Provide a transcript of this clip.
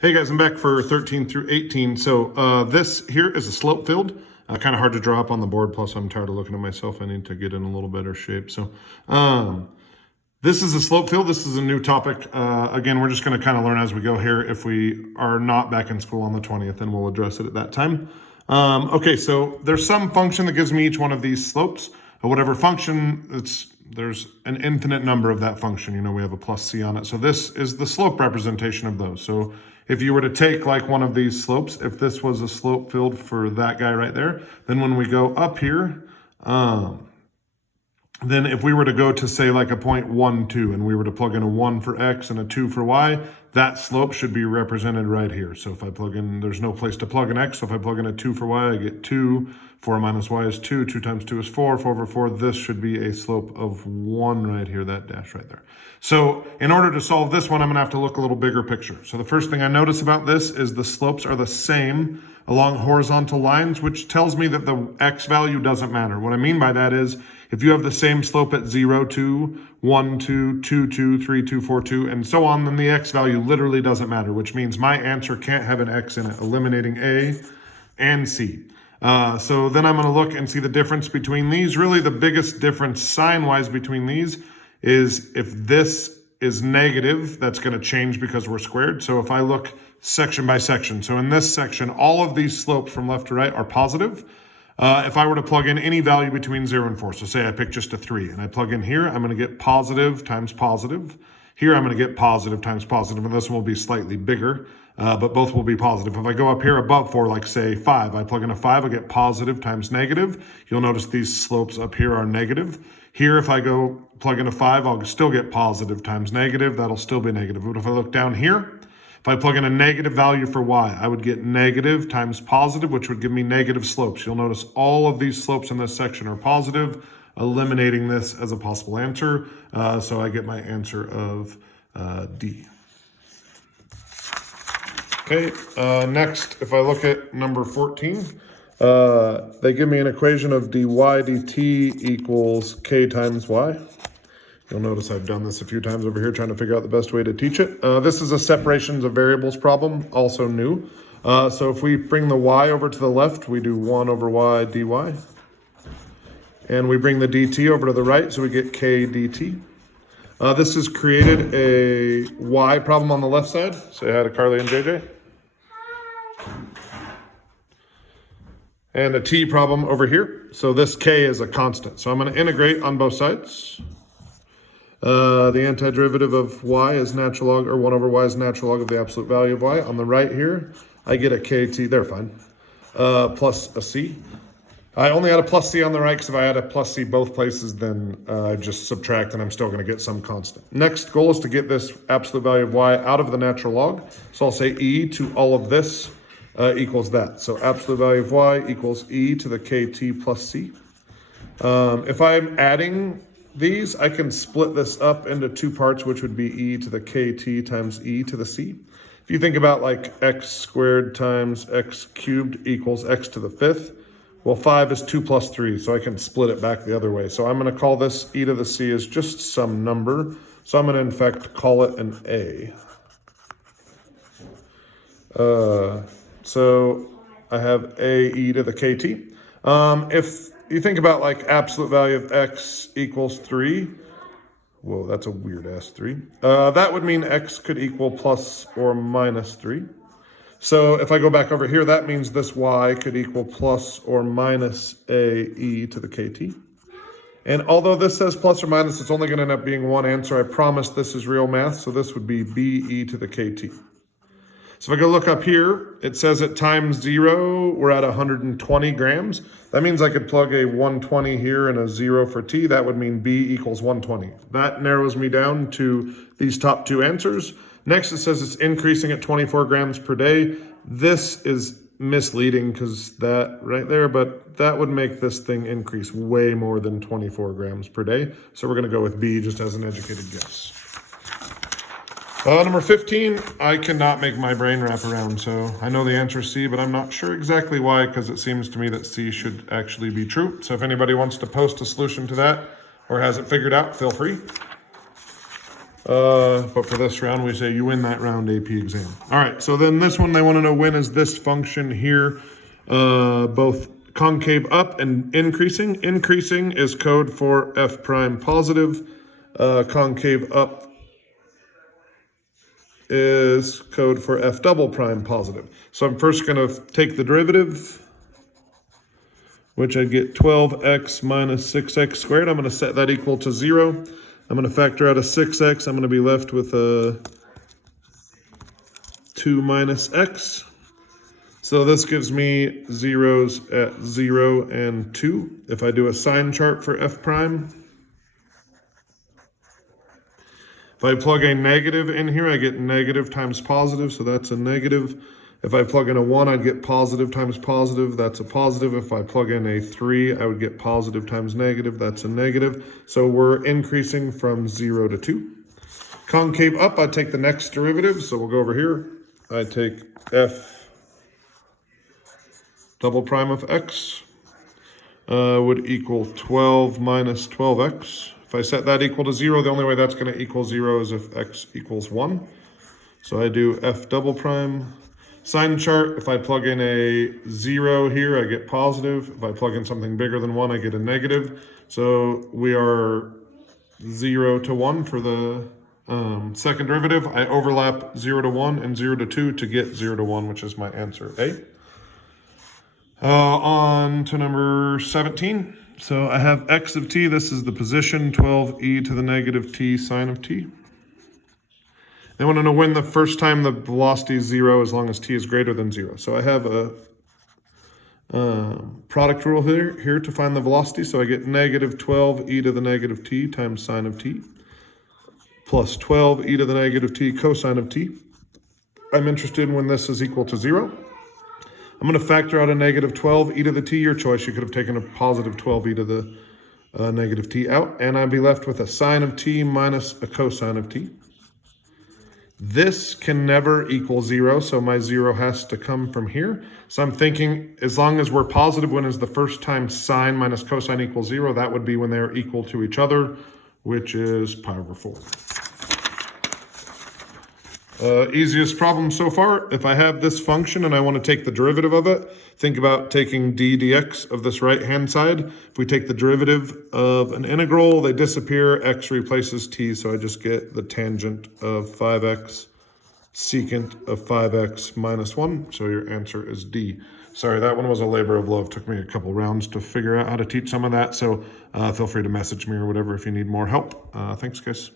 Hey guys, I'm back for 13 through 18. So this here is a slope field. Kind of hard to draw up on the board, plus I'm tired of looking at myself. I need to get in a little better shape. So this is a slope field. This is a new topic. Again, we're just going to kind of learn as we go here. If we are not back in school on the 20th, then we'll address it at that time. Okay, so there's some function that gives me each one of these slopes. Whatever function, there's an infinite number of that function. You know, we have a plus c on it. So this is the slope representation of those. So if you were to take like one of these slopes, if this was a slope field for that guy right there, then when we go up here, then if we were to go to say like a point 1, 2, and we were to plug in a 1 for x and a 2 for y, that slope should be represented right here. So if I plug in, there's no place to plug in x, so if I plug in a 2 for y, I get 2. 4 minus y is 2. 2 times 2 is 4. 4 over 4, this should be a slope of 1 right here, that dash right there. So in order to solve this one, I'm going to have to look a little bigger picture. So the first thing I notice about this is the slopes are the same along horizontal lines, which tells me that the x value doesn't matter. What I mean by that is if you have the same slope at 0, 2, 1, 2, 2, 2, 3, 2, 4, 2, and so on, then the x value literally doesn't matter, which means my answer can't have an x in it, eliminating A and C. So then I'm going to look and see the difference between these. Really, the biggest difference sign-wise between these is if this is negative, that's going to change because we're squared. So if I look section by section, so in this section, all of these slopes from left to right are positive. If I were to plug in any value between 0 and 4, so say I pick just a 3, and I plug in here, I'm going to get positive times positive. Here I'm going to get positive times positive, and this one will be slightly bigger, but both will be positive. If I go up here above 4, like say 5, I plug in a 5, I get positive times negative. You'll notice these slopes up here are negative. Here, if I go plug in a 5, I'll still get positive times negative. That'll still be negative. But if I look down here, if I plug in a negative value for y, I would get negative times positive, which would give me negative slopes. You'll notice all of these slopes in this section are positive, eliminating this as a possible answer. So I get my answer of D. Okay, next, if I look at number 14, they give me an equation of dy dt equals k times y. You'll notice I've done this a few times over here trying to figure out the best way to teach it. This is a separations of variables problem, also new. So if we bring the y over to the left, we do 1 over y dy. And we bring the dt over to the right, so we get k dt. This has created a y problem on the left side. Say hi to Carly and JJ. And a t problem over here. So this k is a constant. So I'm going to integrate on both sides. The antiderivative of y is natural log, or 1 over y is natural log of the absolute value of y. On the right here, I get a kt, they're fine, plus a c. I only had a plus c on the right because if I had a plus c both places, then I just subtract and I'm still going to get some constant. Next goal is to get this absolute value of y out of the natural log. So I'll say e to all of this equals that. So absolute value of y equals e to the kt plus c. If I'm adding these, I can split this up into two parts, which would be e to the kt times e to the c. If you think about like x squared times x cubed equals x to the 5th, well, 5 is 2 plus 3, so I can split it back the other way. So I'm going to call this e to the c as just some number. So I'm going to, in fact, call it an a. So I have a e to the kt. If you think about like absolute value of x equals 3, whoa, that's a weird ass 3. That would mean x could equal plus or minus 3. So if I go back over here, that means this y could equal plus or minus a e to the kt. And although this says plus or minus, it's only going to end up being one answer. I promise this is real math, so this would be b e to the kt. So if I go look up here, it says at times 0, we're at 120 grams. That means I could plug a 120 here and a 0 for t. That would mean b equals 120. That narrows me down to these top two answers. Next, it says it's increasing at 24 grams per day. This is misleading because that right there, but that would make this thing increase way more than 24 grams per day. So we're going to go with B just as an educated guess. Number 15, I cannot make my brain wrap around. So I know the answer is C, but I'm not sure exactly why because it seems to me that C should actually be true. So if anybody wants to post a solution to that or has it figured out, feel free. But for this round, we say you win that round AP exam. All right, so then this one, they want to know when is this function here, both concave up and increasing. Increasing is code for f prime positive. Concave up is code for f double prime positive. So I'm first going to take the derivative, which I get 12x minus 6x squared. I'm going to set that equal to 0. I'm going to factor out a 6x. I'm going to be left with a 2 minus x. So this gives me zeros at 0 and 2. If I do a sign chart for f prime, if I plug a negative in here, I get negative times positive, so that's a negative. If I plug in a 1, I'd get positive times positive, that's a positive. If I plug in a 3, I would get positive times negative, that's a negative. So we're increasing from 0 to 2. Concave up, I take the next derivative, so we'll go over here. I take f double prime of x would equal 12 minus 12x. If I set that equal to 0, the only way that's going to equal 0 is if x equals 1. So I do f double prime. Sign chart, if I plug in a 0 here, I get positive. If I plug in something bigger than 1, I get a negative. So we are 0 to 1 for the second derivative. I overlap 0 to 1 and 0 to 2 to get 0 to 1, which is my answer A. On to number 17. So I have x of t, this is the position, 12e to the negative t sine of t. They want to know when the first time the velocity is 0 as long as t is greater than 0. So I have a product rule here to find the velocity. So I get negative 12e to the negative t times sine of t plus 12e to the negative t cosine of t. I'm interested in when this is equal to 0. I'm going to factor out a negative 12e to the t, your choice. You could have taken a positive 12e to the negative t out, and I'd be left with a sine of t minus a cosine of t. This can never equal 0, so my 0 has to come from here. So I'm thinking as long as we're positive when is the first time sine minus cosine equals 0, that would be when they're equal to each other, which is pi over 4. Easiest problem so far. If I have this function and I want to take the derivative of it, think about taking d dx of this right-hand side. If we take the derivative of an integral, they disappear, x replaces t, so I just get the tangent of 5x secant of 5x minus 1, so your answer is D. Sorry, that one was a labor of love. Took me a couple rounds to figure out how to teach some of that, so feel free to message me or whatever if you need more help. Thanks, guys.